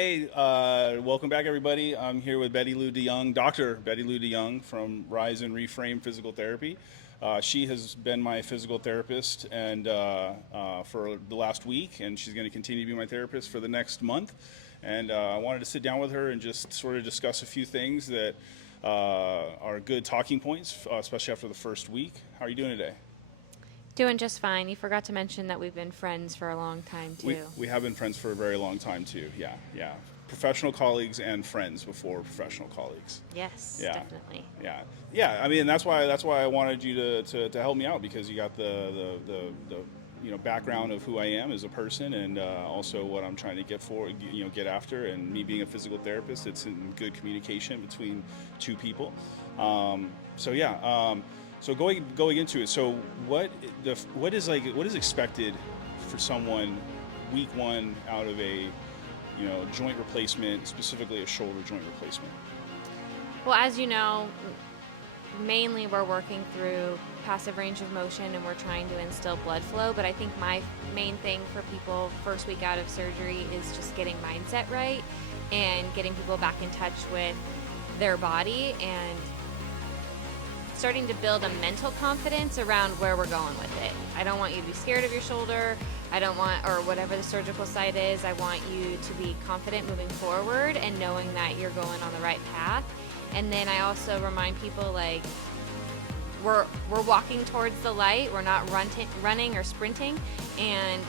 Hey, welcome back, everybody. I'm here with BettyLou DeYoung, Dr. BettyLou DeYoung from Rise and Reframe Physical Therapy. She has been my physical therapist and for the last week, and she's going to continue to be my therapist for the next month. And I wanted to sit down with her and just sort of discuss a few things that are good talking points, especially after the first week. How are you doing today? Doing just fine. You forgot to mention that we've been friends for a long time, We, too. we have been friends for a very long time too. Yeah, yeah. Professional colleagues and friends before professional colleagues. Yes, Yeah, definitely. yeah, yeah. I mean, that's why I wanted you to help me out because you got the background of who I am as a person and also what I'm trying to get after. And me being a physical therapist, it's in good communication between two people. So yeah. So going into it, so what is expected for someone week one out of a joint replacement, specifically a shoulder joint replacement? Well, as you know, mainly we're working through passive range of motion and we're trying to instill blood flow. But I think my main thing for people first week out of surgery is just getting mindset right and getting people back in touch with their body and starting to build a mental confidence around where we're going with it. I don't want you to be scared of your shoulder. Or whatever the surgical site is, I want you to be confident moving forward and knowing that you're going on the right path. And then I also remind people like we're walking towards the light. We're not running or sprinting, and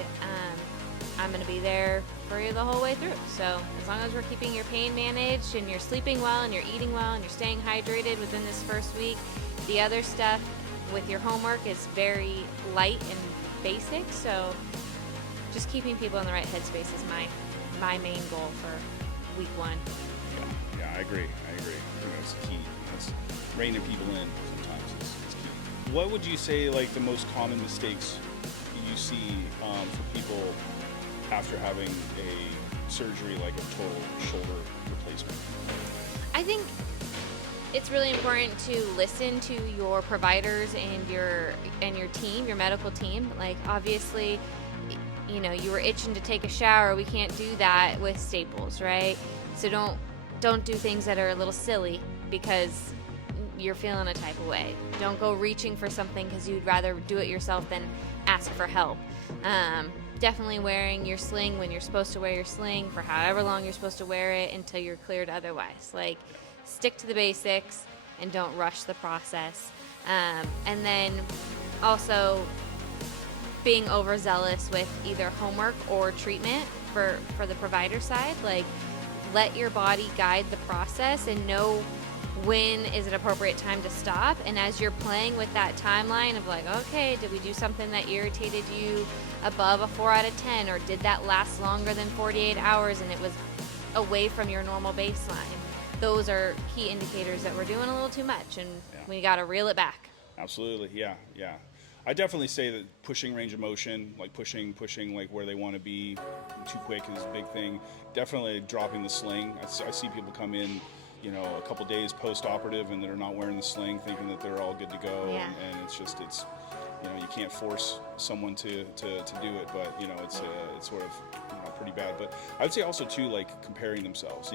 I'm going to be there for you the whole way through. So as long as we're keeping your pain managed and you're sleeping well and you're eating well and you're staying hydrated within this first week, the other stuff with your homework is very light and basic. So just keeping people in the right headspace is my main goal for week one. Yeah, I agree. I think that's key. That's reining people in sometimes is key. What would you say like the most common mistakes you see for people after having a surgery like a total shoulder replacement? I think it's really important to listen to your providers and your team, your medical team. Like obviously, you were itching to take a shower. We can't do that with staples, right? So don't do things that are a little silly because you're feeling a type of way. Don't go reaching for something because you'd rather do it yourself than ask for help. Definitely wearing your sling when you're supposed to wear your sling for however long you're supposed to wear it until you're cleared otherwise. Like, stick to the basics and don't rush the process. And then also being overzealous with either homework or treatment for the provider side. Like, let your body guide the process and know when is an appropriate time to stop. And as you're playing with that timeline of like, okay, did we do something that irritated you above a 4 out of 10, or did that last longer than 48 hours and it was away from your normal baseline? Those are key indicators that we're doing a little too much and we got to reel it back. Absolutely, yeah. I definitely say that pushing range of motion, like pushing like where they want to be too quick is a big thing. Definitely dropping the sling. I see people come in, a couple days post-operative and they're not wearing the sling, thinking that they're all good to go. Yeah. And it's you can't force someone to do it, but it's sort of pretty bad. But I would say also too, like comparing themselves,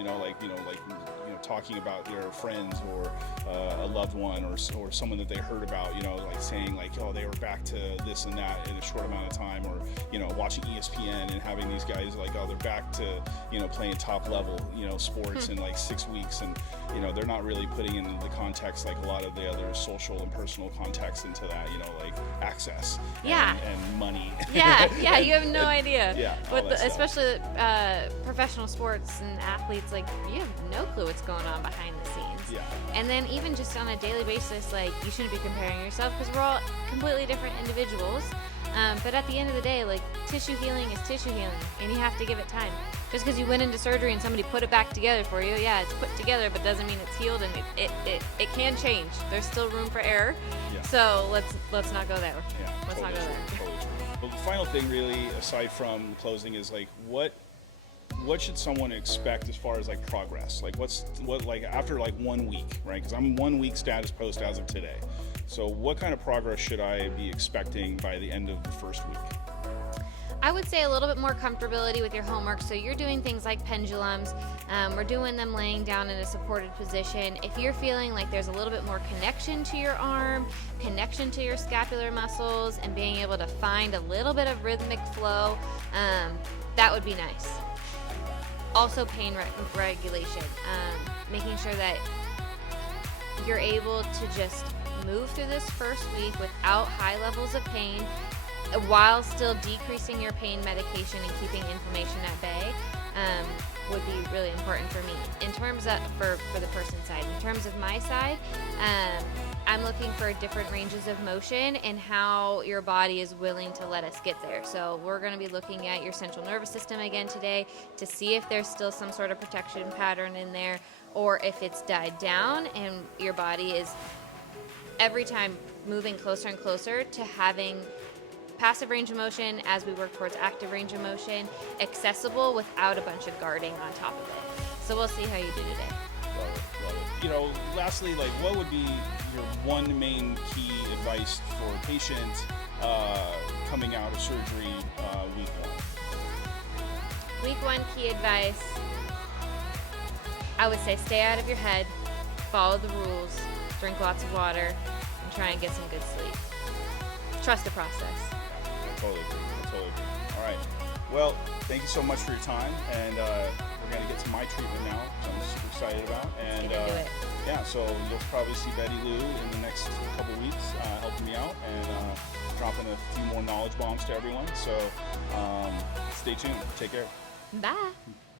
talking about their friends or a loved one or someone that they heard about, like saying like, oh, they were back to this and that in a short amount of time, or watching ESPN and having these guys like, oh, they're back to playing top level sports in like 6 weeks, and they're not really putting in the context like a lot of the other social and personal context into that, like access and money. Yeah, you have no idea. Yeah, especially professional sports and athletes, like you have no clue what's going on behind the scenes. Yeah. And then even just on a daily basis, like you shouldn't be comparing yourself because we're all completely different individuals. But at the end of the day, like tissue healing is tissue healing, and you have to give it time. Just because you went into surgery and somebody put it back together for you, yeah, it's put together, but doesn't mean it's healed, and it can change. There's still room for error. Yeah. So let's not go there. Yeah, let's not go there. Totally true. Well, the final thing, really, aside from closing, is like what should someone expect as far as like progress? Like what after like 1 week, right? Because I'm 1 week status post as of today. So what kind of progress should I be expecting by the end of the first week? I would say a little bit more comfortability with your homework. So you're doing things like pendulums. We're doing them laying down in a supported position. If you're feeling like there's a little bit more connection to your arm, connection to your scapular muscles, and being able to find a little bit of rhythmic flow, that would be nice. Also pain regulation, making sure that you're able to just move through this first week without high levels of pain while still decreasing your pain medication and keeping inflammation at bay, would be really important for me. In terms of, for the person's side, in terms of my side, I'm looking for different ranges of motion and how your body is willing to let us get there. So we're going to be looking at your central nervous system again today to see if there's still some sort of protection pattern in there, or if it's died down and your body is every time moving closer and closer to having passive range of motion as we work towards active range of motion, accessible without a bunch of guarding on top of it. So we'll see how you do today. Love it, love it. You know, lastly, like, what would be your one main key advice for a patient coming out of surgery week 1? Week 1 key advice, I would say stay out of your head, follow the rules, drink lots of water, and try and get some good sleep. Trust the process. I totally agree. All right. Well, thank you so much for your time, and we're going to get to my treatment now, which I'm super excited about. And Let's get into it. yeah, so you'll probably see BettyLou in the next couple weeks helping me out and dropping a few more knowledge bombs to everyone. So stay tuned. Take care. Bye.